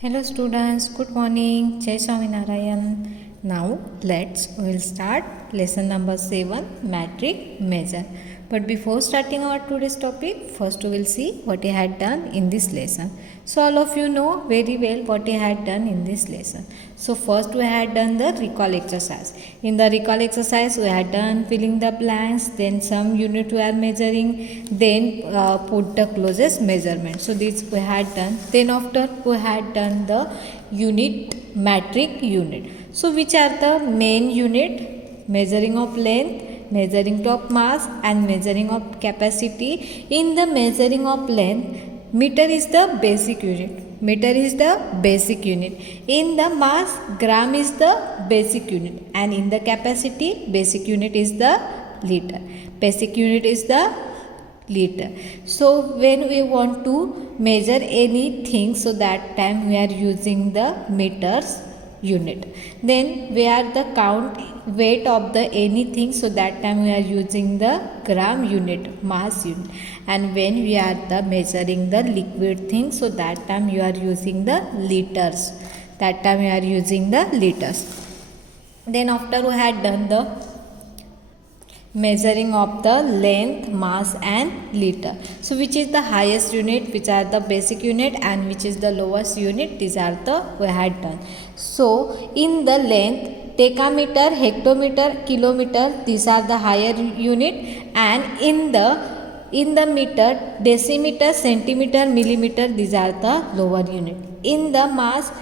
Hello students, good morning. Jai Swaminarayan. Now we'll start lesson number 7 metric measure. But before starting our today's topic, first we will see what he had done in this lesson. So all of you know very well what he had done in this lesson. So first we had done the recall exercise. In the recall exercise we had done filling the blanks, then some unit we are measuring, then put the closest measurement. So this we had done. Then after we had done the unit metric unit. So which are the main unit? Measuring of length, measuring of mass and measuring of capacity. In the measuring of length, meter is the basic unit. Meter is the basic unit. In the mass, gram is the basic unit. And in the capacity, basic unit is the liter. Basic unit is the liter. So when we want to measure anything, so that time we are using the meters unit. Then we are the count weight of the anything, so that time we are using the gram unit, mass unit. And when we are the measuring the liquid thing, so that time you are using the liters. That time we are using the liters. Then after we had done the measuring of the length, mass and liter. So which is the highest unit, which are the basic unit, and which is the lowest unit, these are the we had done. So in the length, decameter, hectometer, kilometer, these are the higher unit, and in the meter, decimeter, centimeter, millimeter, these are the lower unit. In the mass,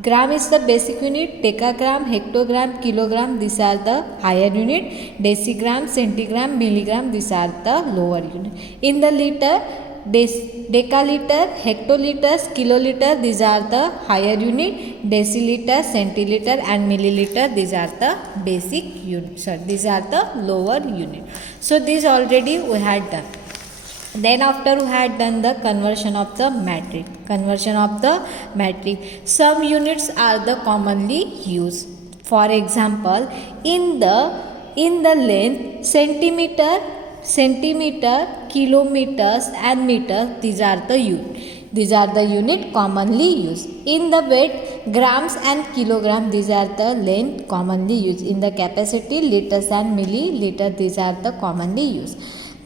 gram is the basic unit, decagram, hectogram, kilogram, these are the higher unit, decigram, centigram, milligram, these are the lower unit. In the liter, decaliter, hectoliters, kiloliter, these are the higher unit, deciliter, centiliter and milliliter, these are the basic unit, these are the lower unit. So this already we had done. Then after we had done the conversion of the metric. Conversion of the metric. Some units are the commonly used. For example, in the length, centimeter, kilometers and meter, these are the unit. These are the unit commonly used. In the weight, grams and kilogram, these are the length commonly used. In the capacity, liters and milliliter, these are the commonly used.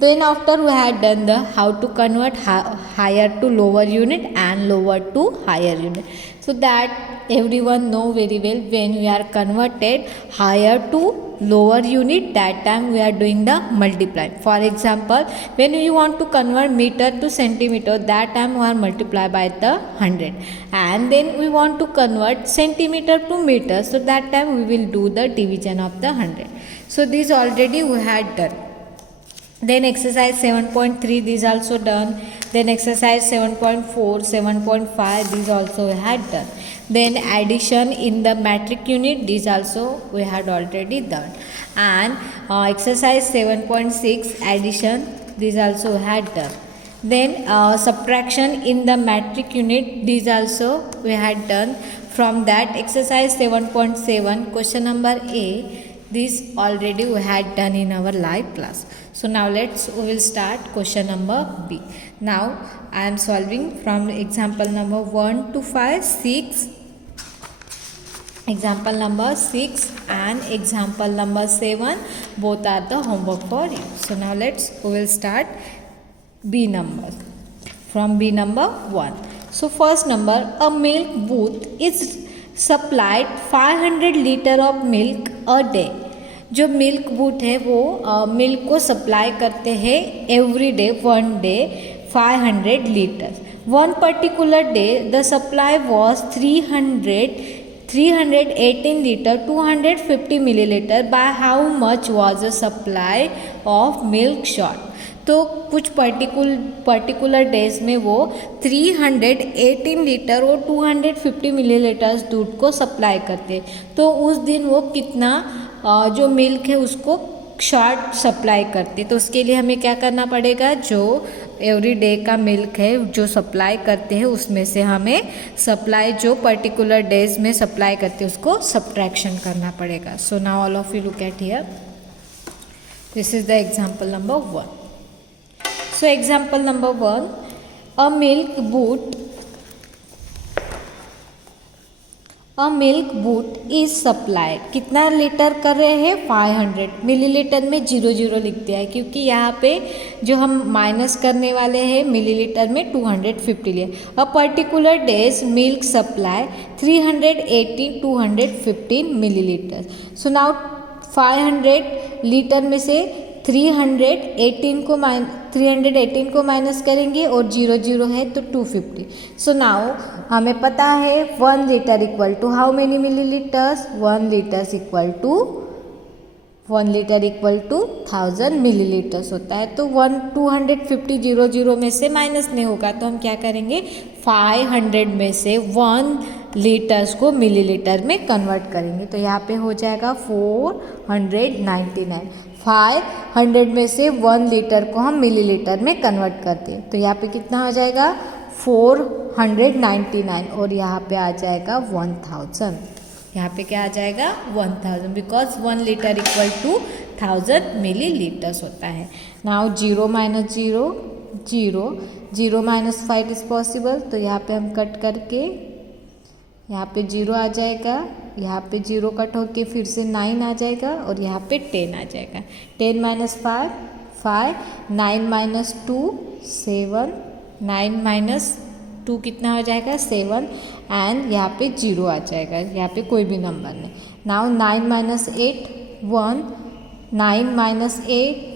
Then after we had done the how to convert higher to lower unit and lower to higher unit. So that everyone know very well, when we are converted higher to lower unit, that time we are doing the multiply. For example, when you want to convert meter to centimeter, that time we are multiply by the 100. And then we want to convert centimeter to meter, so that time we will do the division of the 100. So this already we had done. Then exercise 7.3, this also done. Then exercise 7.4, 7.5, these also we had done. Then addition in the metric unit, this also we had already done. And exercise 7.6, addition, this also we had done. Then subtraction in the metric unit, this also we had done. From that, exercise 7.7, question number A, this already we had done in our live class. So now we will start question number B. Now I am solving from example number 1 to 5, 6, example number 6 and example number 7, both are the homework for you. So now we will start B number. From B number 1. So first number, a milk booth is supplied 500 liter of milk a day. जो milk booth है वो milk को supply करते हैं every day, one day 500 litre. One particular day the supply was 318 liter 250 milliliter. By how much was the supply of milk short. तो कुछ particular days में वो 318 लीटर और 250 मिलीलीटर्स दूध को सप्लाई करते. तो उस दिन वो कितना जो मिल्क है उसको शॉर्ट सप्लाई करते. तो उसके लिए हमें क्या करना पड़ेगा, जो एवरी डे का मिल्क है जो सप्लाई करते हैं उसमें से हमें सप्लाई जो पर्टिकुलर डेज में सप्लाई करते हैं उसको सब्ट्रैक्शन करना पड़ेगा. सो now all of you look at here. This is the example number 1. So example number 1, a milk booth a milk boot is supply, कितना लीटर कर रहे हैं 500 मिलीलीटर में 00 लिख दिया है, क्योंकि यहाँ पे जो हम माइनस करने वाले हैं मिलीलीटर में 250 लिया। A particular days milk supply 380 215 millilitre. So now 500 litre में से 318 को माइनस करेंगे और 00 है तो 250। सो नाउ हमें पता है 1 litre equal to how many millilitres, 1 litre equal to 1000 millilitres होता है। तो 250 00 में से माइनस नहीं होगा, तो हम क्या करेंगे 500 में से 1 लीटर्स को मिलीलीटर में कन्वर्ट करेंगे। तो यहाँ पे हो जाएगा 499। 500 में से 1 लीटर को हम मिलीलीटर में कन्वर्ट करते हैं, तो यहाँ पे कितना हो जाएगा 499 और यहाँ पे आ जाएगा 1000। यहाँ पे क्या आ जाएगा 1000, because 1 litre equal to 1000 millilitres होता है। Now 0 minus 0 0, 0 minus 5 is possible, तो यहाँ पे हम कट करके यहाँ पे 0 आ जाएगा, यहाँ पे 0 कट होके फिर से 9 आ जाएगा और यहाँ पे 10 आ जाएगा। 10 माइनस 5 5, 9 माइनस 2 7, 9 माइनस 2 कितना हो जाएगा 7 एंड यहाँ पे 0 आ जाएगा, यहाँ पे कोई भी नंबर नहीं। Now 9 minus 8 1, 9 minus 8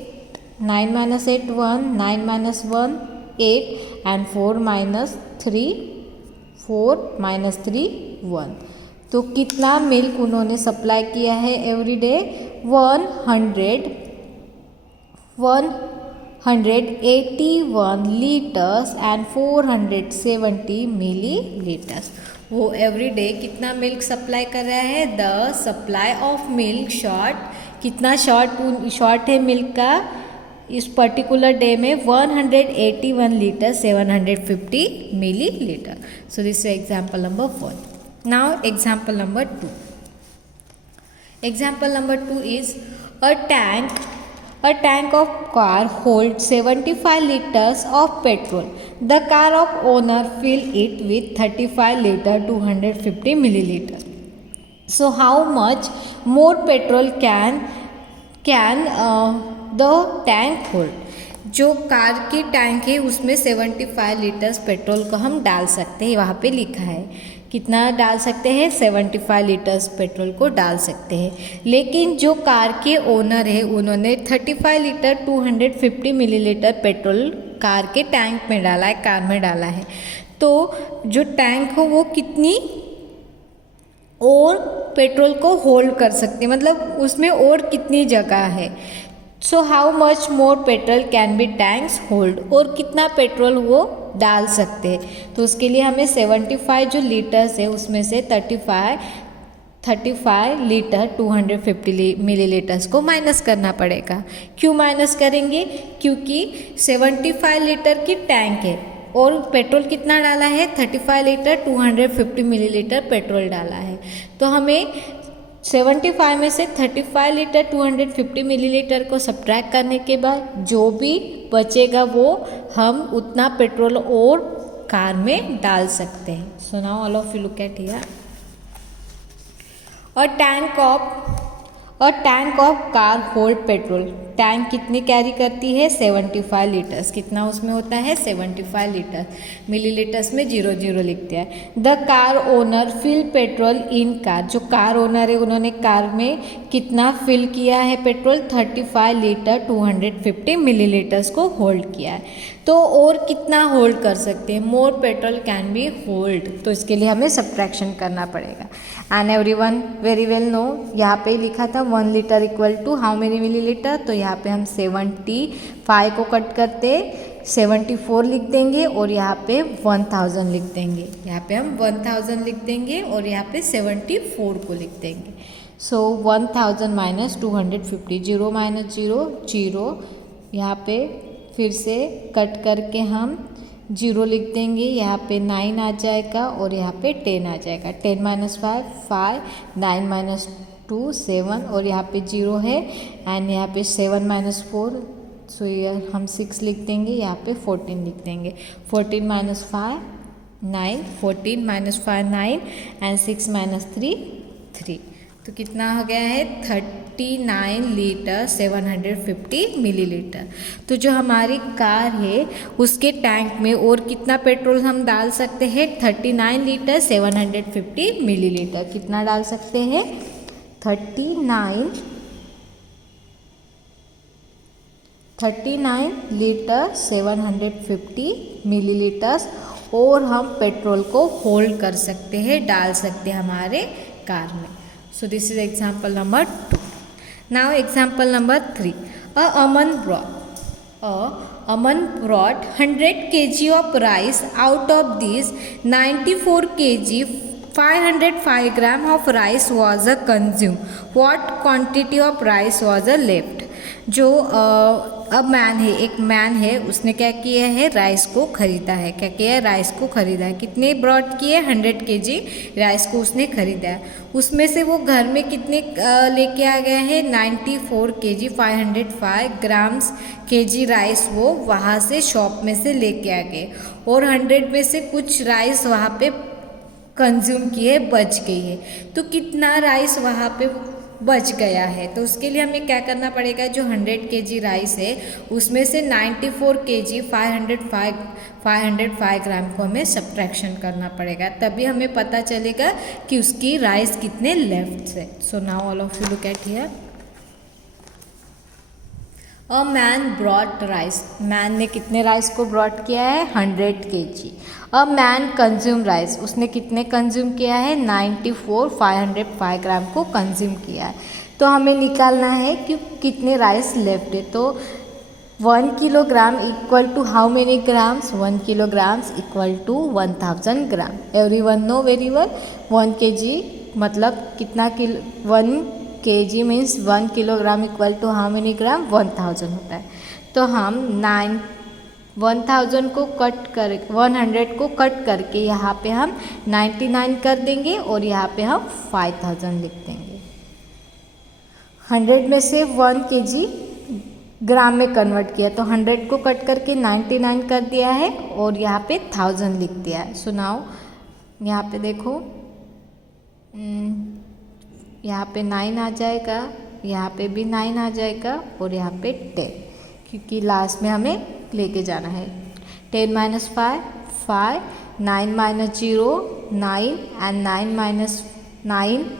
1, 9 minus 1 8 and 4 minus 3 1। तो कितना मिल्क उन्होंने सप्लाई किया है every day 181 litres and 470 millilitres. वो एवरी डे कितना मिल्क सप्लाई कर रहा है, the supply of milk short, कितना शॉर्ट है मिल्क का इस पर्टिकुलर डे में 181 litre 750 millilitre. So this is example number 1। Now example number 2। Example number 2 is a tank of car holds 75 liters of petrol. The car of owner fill it with 35 liter 250 milliliter. So how much more petrol can the tank hold? जो car की tank है उसमें 75 litres petrol को हम डाल सकते हैं, वहाँ पे लिखा है कितना डाल सकते हैं 75 लीटर्स पेट्रोल को डाल सकते हैं। लेकिन जो कार के ओनर है उन्होंने 35 लीटर 250 मिलीलीटर पेट्रोल कार के टैंक में डाला है, कार में डाला है। तो जो टैंक हो वो कितनी और पेट्रोल को होल्ड कर सकते हैं, मतलब उसमें और कितनी जगह है। So how much more petrol can B tanks hold, और कितना पेट्रोल वो डाल सकते हैं। तो उसके लिए हमें 75 जो लीटर्स है उसमें से 35 लीटर 250 मिलीलीटर्स को माइनस करना पड़ेगा। क्यों माइनस करेंगे, क्योंकि 75 लीटर की टैंक है और पेट्रोल कितना डाला है 35 लीटर 250 मिलीलीटर पेट्रोल डाला है। तो हमें 75 में से 35 लीटर 250 मिलीलीटर को सब्ट्रैक्ट करने के बाद जो भी बचेगा वो हम उतना पेट्रोल और कार में डाल सकते हैं। सो now all of you look at here. A tank of car hold petrol, tank कितनी कैरी करती है 75 लीटर्स, कितना उसमें होता है 75 लीटर, मिलीलीटर्स में 00 लिखते हैं। The car owner fill petrol in car, जो कार ओनर है उन्होंने कार में कितना फिल किया है पेट्रोल 35 लीटर 250 मिलीलीटर्स को होल्ड किया है। तो और कितना होल्ड कर सकते हैं, more petrol can be hold, तो इसके लिए हमें सब्ट्रैक्शन करना पड़ेगा। And everyone very well know, यहाँ पे लिखा था 1 litre equal to how many millilitre, तो यहाँ पे हम 75 को कट करते 74 लिख देंगे और यहाँ पे 1000 लिख देंगे, यहाँ पे हम 1000 लिख देंगे और यहाँ पे 74 को लिख देंगे। सो 1000 माइनस 250, 0 माइनस 0 0, यहाँ पे फिर से कट करके हम 0 लिख देंगे, यहाँ पे 9 आ जाएगा और यहाँ पे 10 आ जाएगा। 10 माइनस 5 5, 9 माइनस 2 7 और यहाँ पे 0 है एंड यहाँ पे 7 माइनस 4, सो ये हम 6 लिख देंगे, यहाँ पे 14 लिख देंगे। 14 माइनस 5 9, 14 minus 5 9 and 6 minus 3 3. तो कितना हो गया है 39 लीटर 750 मिलीलीटर। तो जो हमारी कार है उसके टैंक में और कितना पेट्रोल हम डाल सकते हैं 39 लीटर 750 मिलीलीटर। कितना डाल सकते हैं 39 लीटर 750 मिलीलीटर्स और हम पेट्रोल को होल्ड कर सकते हैं, डाल सकते हैं हमारे कार में। So this is example number 2. Now example number 3. Aman brought 100 kg of rice. Out of these 94 kg 505 gram of rice was consumed. What quantity of rice was left? जो अब एक मैन है उसने क्या किया है राइस को खरीदा है। क्या किया है राइस को खरीदा है। कितने ब्रॉड किए 100 kg राइस को उसने खरीदा है। उसमें से वो घर में कितने लेके आ गया है 94 kg 505 ग्राम्स kg राइस वो वहाँ से शॉप में से लेके आ गए और 100 में से कुछ राइस वहाँ पे कंज्यूम किए बच गई है। तो कितना राइस वहाँ पे बच गया है। तो उसके लिए हमें क्या करना पड़ेगा जो 100 kg राइस है उसमें से 94 kg 505 ग्राम को हमें सब्ट्रैक्शन करना पड़ेगा, तभी हमें पता चलेगा कि उसकी राइस कितने लेफ्ट है। सो now all of you look at here. A man brought rice. Man ने कितने राइस को ब्रॉट किया है 100 kg। A man consume rice. उसने कितने कंज्यूम किया है 94 505 ग्राम को कंज्यूम किया है। तो हमें निकालना है कि कितने राइस लेफ्ट है। तो 1 kilogram equal to how many grams 1 kilograms equal to 1000 gram. Everyone know very well 1 kg मतलब कितना kilo 1 kg means 1 kilogram equal to how many gram 1000 होता है। तो हम 1000 को कट कर 100 को कट करके यहाँ पे हम 99 कर देंगे और यहाँ पे हम 5000 लिख देंगे। 100 में से 1 kg ग्राम में कन्वर्ट किया तो 100 को कट करके 99 कर दिया है और यहाँ पे 1000 लिख दिया है। सो नाउ यहाँ पे देखो यहाँ पे 9 आ जाएगा, यहाँ पे भी 9 आ जाएगा और यहाँ पे 10 क्योंकि लास्ट में हमें लेके जाना है। 10 minus 5 5 9 minus 0 9 and 9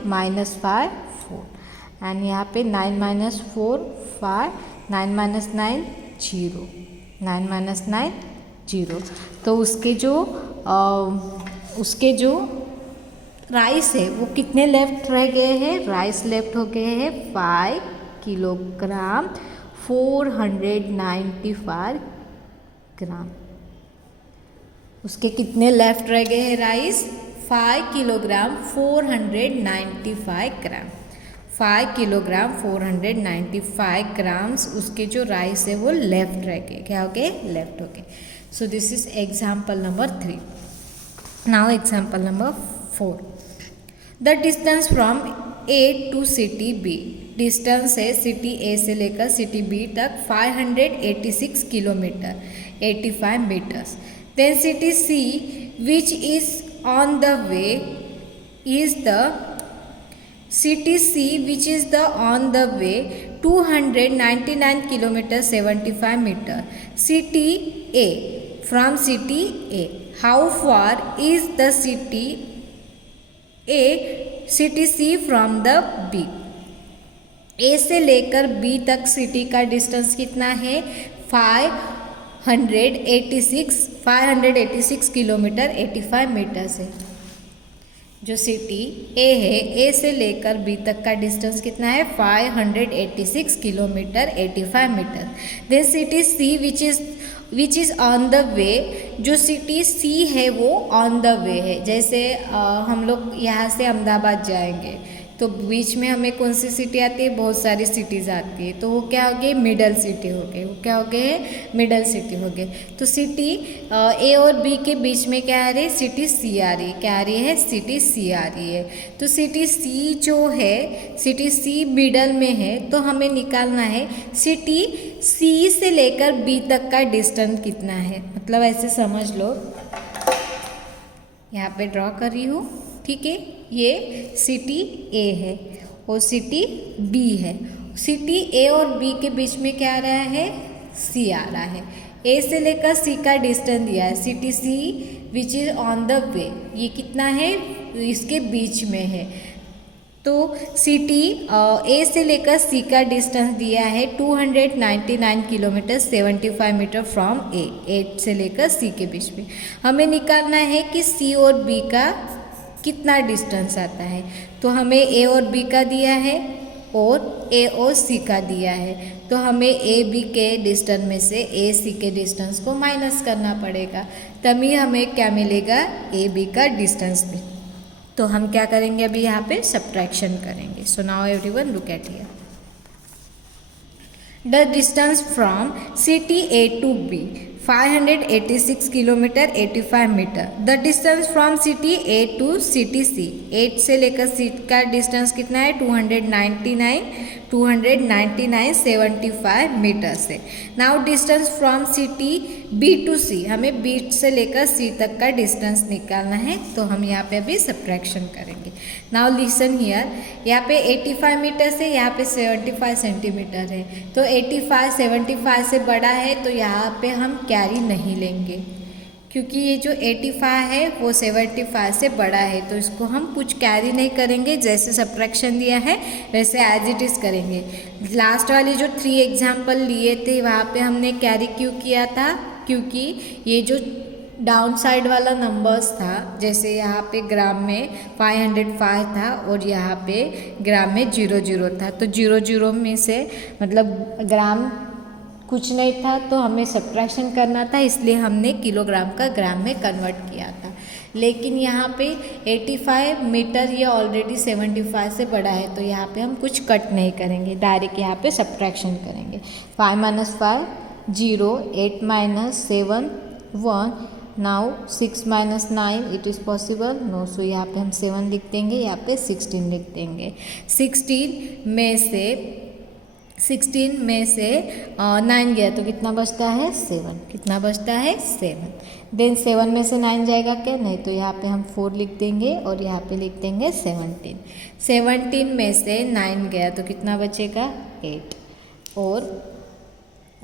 minus 5 4 and यहाँ पे 9 माइनस 4 5 9 माइनस 9 0 9 माइनस 9 0। तो उसके जो राइस है वो कितने लेफ्ट रह गए हैं। राइस लेफ्ट हो गए हैं 5 किलोग्राम 495 ग्राम। उसके कितने लेफ्ट रह गए हैं राइस 5 किलोग्राम 495 ग्राम। 5 किलोग्राम 495 ग्राम्स उसके जो राइस है वो लेफ्ट रह गए। क्या हो गए लेफ्ट हो गए। So this is example number 3। Now example number 4। The distance from A to city B. Distance है सिटी ए से लेकर सिटी बी तक 586 kilometre 85 metres. Then city C which is on the way is the city C which is the on the way 299 kilometre 75 metre. City A from city A how far is the city A city C from the B. A से लेकर B तक city का distance कितना है 586 kilometre 85 metre से। जो city ए है ए से लेकर बी तक का डिस्टेंस कितना है 586 kilometre 85 metre. Then city C which is on the way. जो सिटी सी है वो ऑन द वे है। जैसे हम लोग यहाँ से अहमदाबाद जाएंगे तो बीच में हमें कौन सी सिटी आती है बहुत सारी सिटीज़ आती है तो वो क्या हो गई मिडल सिटी हो गई। वो क्या हो गए मिडल सिटी हो गए। तो सिटी ए और बी के बीच में क्या आ रही है सिटी सी आ रही है। क्या आ रही है सिटी सी आ रही है। तो सिटी सी जो है सिटी सी मिडल में है तो हमें निकालना है सिटी सी से लेकर बी तक का डिस्टेंस कितना है। मतलब ऐसे समझ लो यहाँ पे ड्रॉ कर रही हूँ, ठीक है। ये सिटी ए है और सिटी बी है। सिटी ए और बी के बीच में क्या आ रहा है, सी आ रहा है। ए से लेकर सी का डिस्टेंस दिया है, city C which is on the way, ये कितना है, इसके बीच में है। तो सिटी ए से लेकर सी का डिस्टेंस दिया है 299 किलोमीटर 75 मीटर फ्रॉम ए से लेकर सी के बीच में। हमें निकालना है कि सी और बी का कितना डिस्टेंस आता है। तो हमें ए और बी का दिया है और ए और सी का दिया है, तो हमें ए बी के डिस्टेंस में से ए सी के डिस्टेंस को माइनस करना पड़ेगा, तभी हमें क्या मिलेगा, ए बी का डिस्टेंस भी। तो हम क्या करेंगे, अभी यहाँ पे सब्ट्रैक्शन करेंगे। So now everyone look at here, the distance from city A to B 586 kilometre 85 metre. The distance from city A to city C, 8 से लेकर सी का डिस्टेंस कितना है, 299 75 मीटर से। Now distance from city B to C, हमें B से लेकर सी तक का डिस्टेंस निकालना है, तो हम यहाँ पे अभी सब्ट्रैक्शन करेंगे। नाउ लिसन हियर, यहाँ पे 85 मीटर से यहाँ पे 75 सेंटीमीटर है, तो 85 75 से बड़ा है, तो यहाँ पे हम कैरी नहीं लेंगे, क्योंकि ये जो 85 है वो 75 से बड़ा है, तो इसको हम कुछ कैरी नहीं करेंगे। जैसे सब्ट्रैक्शन दिया है वैसे एज इट इज़ करेंगे। लास्ट वाले जो 3 एग्जाम्पल लिए थे वहाँ पे हमने कैरी क्यों किया था, क्योंकि ये जो डाउन साइड वाला नंबर्स था, जैसे यहाँ पे ग्राम में 505 था और यहाँ पे ग्राम में 00 था, तो 00 में से मतलब ग्राम कुछ नहीं था, तो हमें सब्ट्रैक्शन करना था, इसलिए हमने किलोग्राम का ग्राम में कन्वर्ट किया था। लेकिन यहाँ पे 85 मीटर ये ऑलरेडी 75 से बड़ा है, तो यहाँ पे हम कुछ कट नहीं करेंगे, डायरेक्ट यहाँ पे सब्ट्रैक्शन करेंगे। 5 - 5 0, 8 - 7 1, now 6 - 9 it is possible no, so यहाँ पे हम 7 लिख देंगे, यहाँ पे 16 लिख देंगे। 16 में से 9 गया तो कितना बचता है, 7, कितना बचता है, 7। देन 7 में से 9 जाएगा क्या, नहीं, तो यहाँ पे हम 4 लिख देंगे और यहाँ पे लिख देंगे 17। 17 में से 9 गया तो कितना बचेगा, 8, और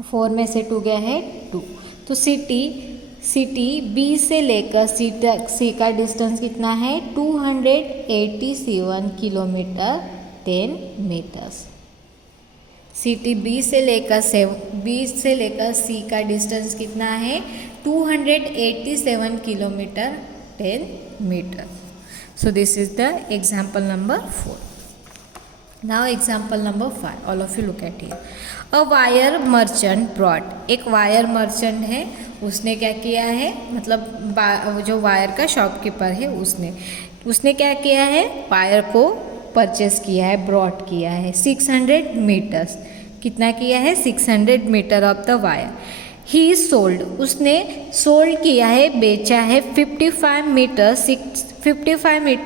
4 में से 2 गया है 2। तो सिटी बी से लेकर सी तक सी का डिस्टेंस कितना है, 287 किलोमीटर 10 मीटर्स। सिटी बी से लेकर सी का डिस्टेंस कितना है, 287 kilometre 10 metre. So this is the example number 4। Now example number 5, all of you look at here. A wire merchant brought, एक वायर मर्चेंट है, उसने क्या किया है, मतलब जो वायर का शॉपकीपर है उसने क्या किया है, वायर को परचेस किया है, ब्रॉट किया है 600 मीटर्स। कितना किया है, 600 metre of the wire. He sold, उसने सोल्ड किया है, बेचा है 55 metre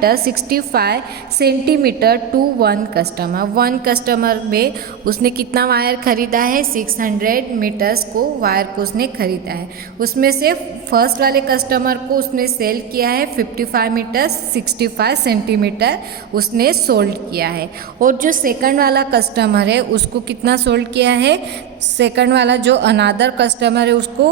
65 centimetre to 1 customer. 1 customer में उसने कितना वायर खरीदा है, 600 मीटर्स को वायर को उसने खरीदा है। उसमें से फर्स्ट वाले कस्टमर को उसने सेल किया है 55 मीटर 65 सेंटीमीटर उसने सोल्ड किया है, और जो सेकंड वाला कस्टमर है उसको कितना सोल्ड किया है, सेकंड वाला जो अनादर कस्टमर है उसको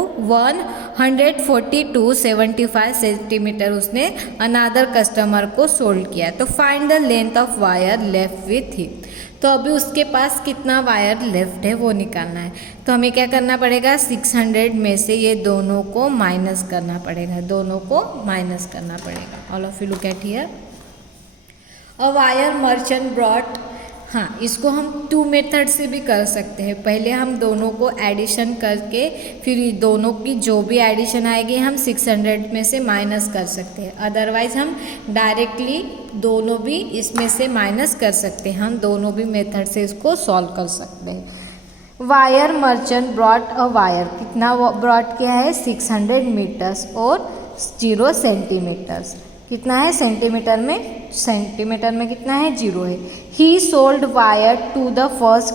142 75 सेंटीमीटर उसने अनादर कस्टमर को सोल्ड किया। तो find the length of wire left with him. तो अभी उसके पास कितना वायर लेफ्ट है वो निकालना है। तो हमें क्या करना पड़ेगा, 600 में से ये दोनों को माइनस करना पड़ेगा, all of you look at here. A wire merchant brought, हाँ, इसको हम 2 मेथड से भी कर सकते हैं। पहले हम दोनों को एडिशन करके फिर दोनों की जो भी एडिशन आएगी हम 600 में से माइनस कर सकते हैं। अदरवाइज हम डायरेक्टली दोनों भी इसमें से माइनस कर सकते हैं। हम दोनों भी मेथड से इसको सॉल्व कर सकते हैं। Wire merchant brought a wire, कितना ब्रॉट किया है, 600 मीटर्स और 0 सेंटीमीटर्स। कितना है सेंटीमीटर में कितना है, 0 है। He sold wire to the first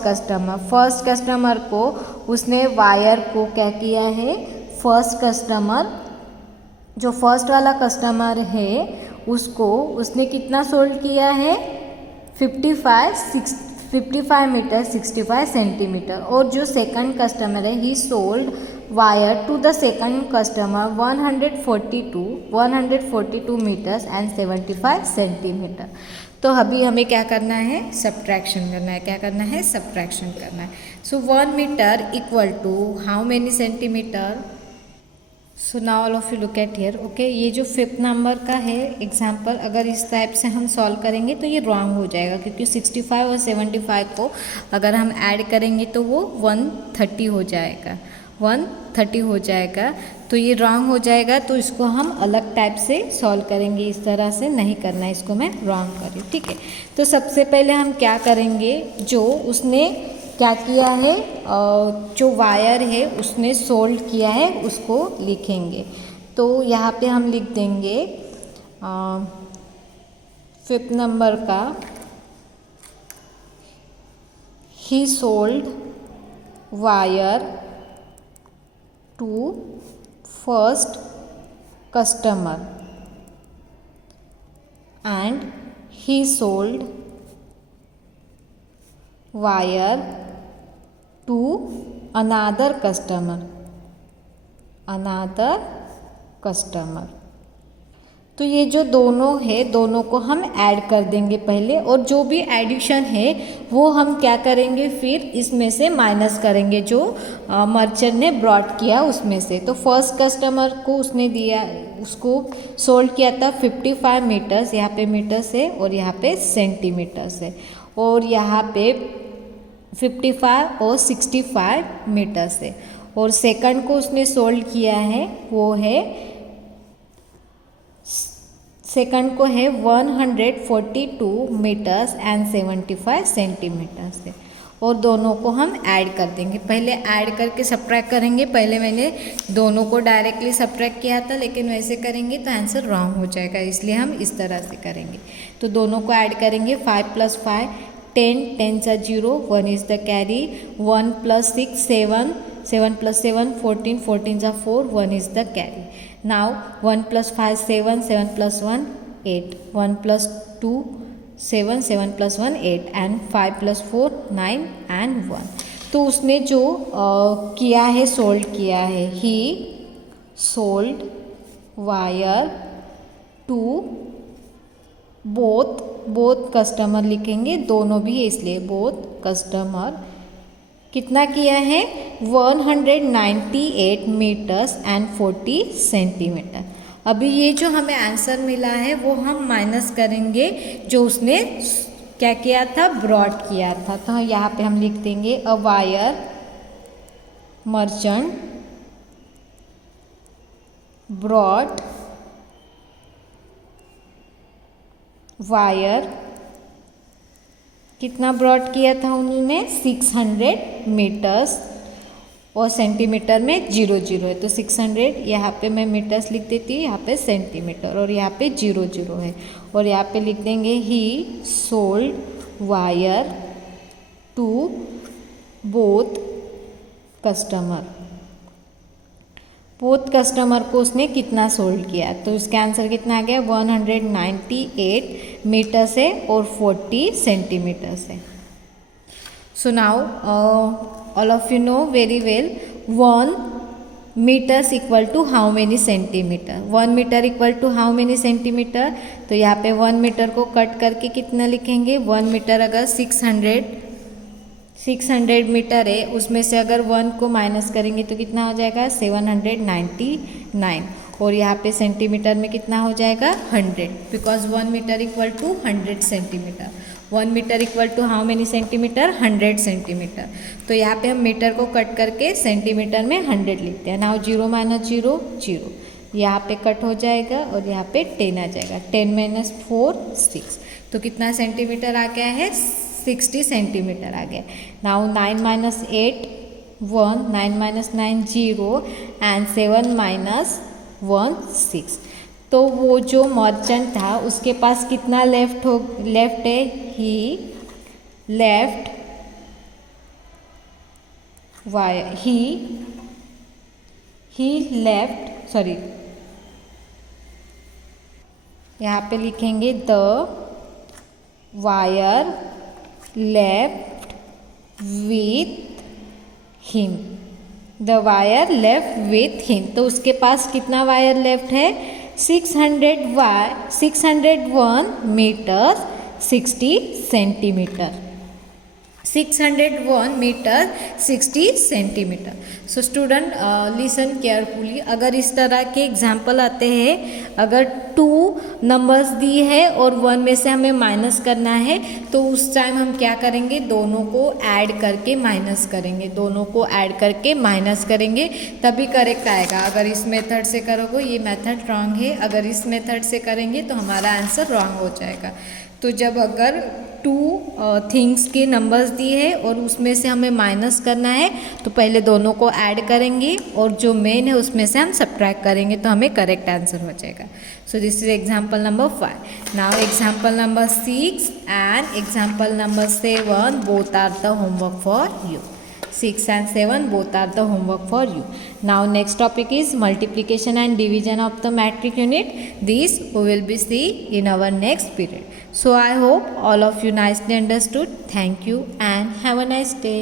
customer को उसने वायर को क्या किया है, फर्स्ट कस्टमर जो फर्स्ट वाला कस्टमर है उसने कितना सोल्ड किया है 55 मीटर 65 सेंटीमीटर। और जो सेकंड कस्टमर है he sold wire to the second customer 142 metres and 75 centimetre. तो अभी हमें क्या करना है, सब्ट्रैक्शन करना है। क्या करना है, सब्ट्रैक्शन करना है। So 1 metre equal to how many centimetre. So now all of you look at here. Okay, ये जो 5th नंबर का है एग्जाम्पल, अगर इस टाइप से हम सॉल्व करेंगे तो ये रॉन्ग हो जाएगा, क्योंकि 65 और 75 को अगर हम ऐड करेंगे तो वो 130 हो जाएगा, 130 हो जाएगा। तो ये रॉन्ग हो जाएगा, तो इसको हम अलग टाइप से सॉल्व करेंगे। इस तरह से नहीं करना है, इसको मैं रॉन्ग कर रही हूँ, ठीक है। तो सबसे पहले हम क्या करेंगे, जो उसने क्या किया है, जो वायर है उसने सोल्ड किया है उसको लिखेंगे। तो यहाँ पे हम लिख देंगे 5th नंबर का he sold wire to first customer and he sold wire to another customer. तो ये जो दोनों है, दोनों को हम ऐड कर देंगे पहले, और जो भी एडिशन है वो हम क्या करेंगे, फिर इसमें से माइनस करेंगे जो मर्चेंट ने ब्रॉट किया उसमें से। तो फर्स्ट कस्टमर को उसने दिया, उसको सोल्ड किया था 55 मीटर्स, यहाँ पे मीटर्स है और यहाँ पे सेंटीमीटर्स है, और यहाँ पे 55 और 65 मीटर्स है। और सेकंड को उसने सोल्ड किया है, वो है सेकंड को है 142 मीटर्स एंड 75 सेंटीमीटर से, और दोनों को हम ऐड कर देंगे। पहले ऐड करके सब्ट्रैक्ट करेंगे। पहले मैंने दोनों को डायरेक्टली सब्ट्रैक्ट किया था, लेकिन वैसे करेंगे तो आंसर रॉन्ग हो जाएगा, इसलिए हम इस तरह से करेंगे। तो दोनों को ऐड करेंगे। 5 + 5 10, 10 × 0, 1 is the carry, 1 + 6 7, 7 + 7 14, 14 × 4, 1 is the carry. Now 1 + 5 7, 7 + 1 8, 1 + 2 7, 7 + 1 8 and 5 + 4 9 and 1। तो उसने जो किया है, सोल्ड किया है, he sold wire to both customer लिखेंगे, दोनों भी है इसलिए बोथ कस्टमर। कितना किया है, 198 मीटर्स एंड 40 सेंटीमीटर। अभी ये जो हमें आंसर मिला है वो हम माइनस करेंगे जो उसने क्या किया था, ब्रॉट किया था। तो यहाँ पे हम लिख देंगे अ वायर मर्चेंट ब्रॉट वायर, कितना ब्रॉड किया था उन्होंने, 600 मीटर्स, और सेंटीमीटर में 0 0 है तो 600, यहाँ पे मैं मीटर्स लिख देती हूँ, यहाँ पे सेंटीमीटर, और यहाँ पे 0 0 है, और यहाँ पे लिख देंगे he sold wire to both customer. Both customer को उसने कितना सोल्ड किया, तो इसका आंसर कितना आ गया, 198 मीटर से और 40 सेंटीमीटर से। So now all of you know very well 1 metres equal to how many centimetre. 1 metre equal to how many centimetre, तो यहाँ पे 1 मीटर को कट करके कितना लिखेंगे, 1 मीटर अगर 600 मीटर है, उसमें से अगर 1 को माइनस करेंगे तो कितना हो जाएगा, 799, और यहाँ पे सेंटीमीटर में कितना हो जाएगा, 100, because 1 metre equal to 100 centimetre. 1 metre equal to how many centimetre, 100 centimetre. तो यहाँ पे हम मीटर को कट करके सेंटीमीटर में 100 लिखते हैं। नाउ 0 - 0 0, यहाँ पे कट हो जाएगा और यहाँ पे 10 आ जाएगा, 10 - 4 6, तो कितना सेंटीमीटर आ गया है, 60 सेंटीमीटर आ गया। Now 9 - 8 1, 9 - 9 0 and 7 - 1 6। तो वो जो मर्चेंट था उसके पास कितना लेफ्ट है, he left wire, he left, sorry, यहाँ पे लिखेंगे the wire left with him, the wire left with him. तो उसके पास कितना वायर लेफ्ट है? 601 metre 60 centimetre, 601 metre 60 centimetre. So student listen carefully, अगर इस तरह के एग्जाम्पल आते हैं, अगर 2 नंबर्स दिए है और 1 में से हमें माइनस करना है, तो उस टाइम हम क्या करेंगे? दोनों को ऐड करके माइनस करेंगे, दोनों को ऐड करके माइनस करेंगे, तभी करेक्ट आएगा। अगर इस मेथड से करोगे, ये मेथड रॉन्ग है, अगर इस मेथड से करेंगे तो हमारा आंसर रॉन्ग हो जाएगा। तो जब अगर 2 थिंग्स के नंबर्स दिए हैं और उसमें से हमें माइनस करना है, तो पहले दोनों को ऐड करेंगे और जो मेन है उसमें से हम सब्ट्रैक्ट करेंगे, तो हमें करेक्ट आंसर हो जाएगा। So this is example number 5। Now example number 6 and example number 7 both are the homework for you. 6 and 7 both are the homework for you. Now next topic is multiplication and division of the metric unit. This we will be see in our next period. So I hope all of you nicely understood. Thank you and have a nice day.